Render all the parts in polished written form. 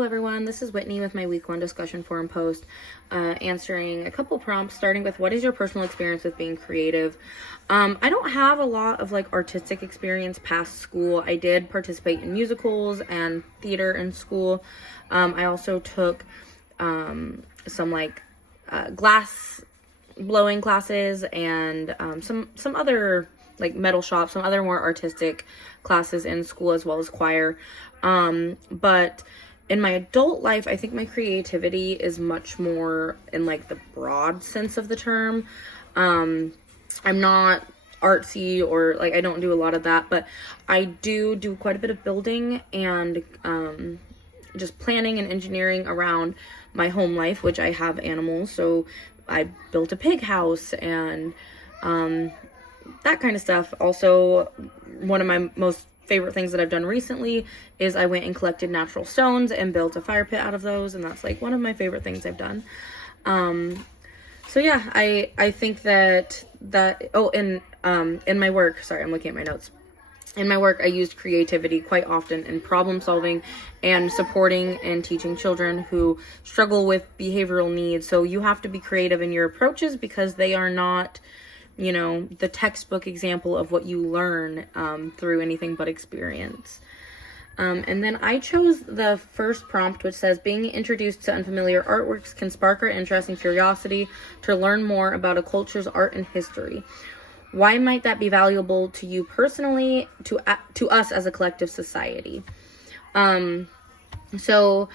Hello everyone, this is Whitney with my week 1 discussion forum post, answering a couple prompts starting with what is your personal experience with being creative. I don't have a lot of artistic experience past school. I did participate in musicals and theater in school. I also took some glass blowing classes and some other metal shop, some other more artistic classes in school, as well as choir. But in my adult life, I think my creativity is much more in the broad sense of the term. I'm not artsy or I don't do a lot of that, but I do quite a bit of building and just planning and engineering around my home life, which I have animals. So I built a pig house and that kind of stuff. Also, one of my most favorite things that I've done recently is I went and collected natural stones and built a fire pit out of those, and that's one of my favorite things I've done. So yeah, I think that in my work, sorry, I'm looking at my notes. In my work, I used creativity quite often in problem solving and supporting and teaching children who struggle with behavioral needs. So you have to be creative in your approaches because they are not, the textbook example of what you learn through anything but experience. And then I chose the first prompt, which says, being introduced to unfamiliar artworks can spark our interest and curiosity to learn more about a culture's art and history. Why might that be valuable to you personally, to us as a collective society? So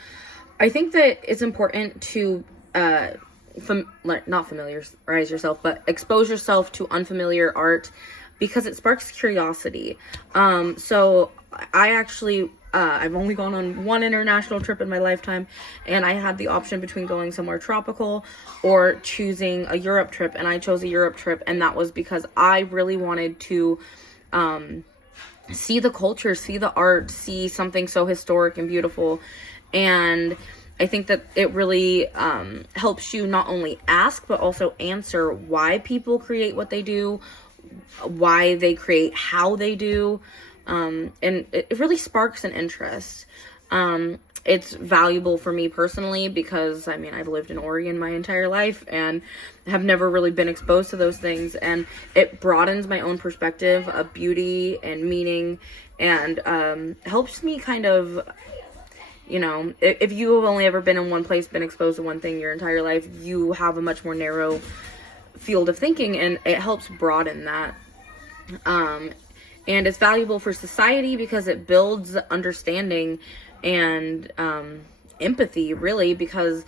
I think that it's important to not familiarize yourself, but expose yourself to unfamiliar art because it sparks curiosity. So I actually, I've only gone on one international trip in my lifetime, and I had the option between going somewhere tropical or choosing a Europe trip, and I chose a Europe trip, and that was because I really wanted to see the culture, see the art, see something so historic and beautiful. And I think that it really helps you not only ask, but also answer why people create what they do, why they create how they do. And it really sparks an interest. It's valuable for me personally because, I've lived in Oregon my entire life and have never really been exposed to those things. And it broadens my own perspective of beauty and meaning and helps me kind of, if you have only ever been in one place, been exposed to one thing your entire life, you have a much more narrow field of thinking, and it helps broaden that. And it's valuable for society because it builds understanding and empathy, really, because,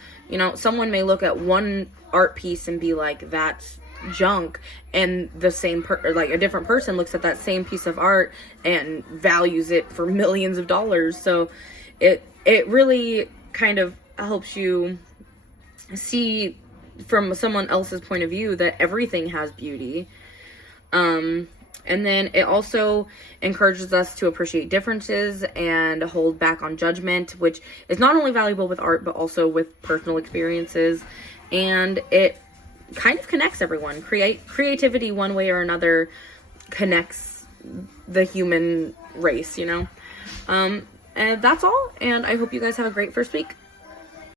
someone may look at one art piece and be like, that's junk, and the same a different person looks at that same piece of art and values it for millions of dollars. So it really kind of helps you see from someone else's point of view that everything has beauty. And then it also encourages us to appreciate differences and hold back on judgment, which is not only valuable with art, but also with personal experiences. And it kind of connects everyone. Creativity, one way or another, connects the human race, And that's all. And I hope you guys have a great first week.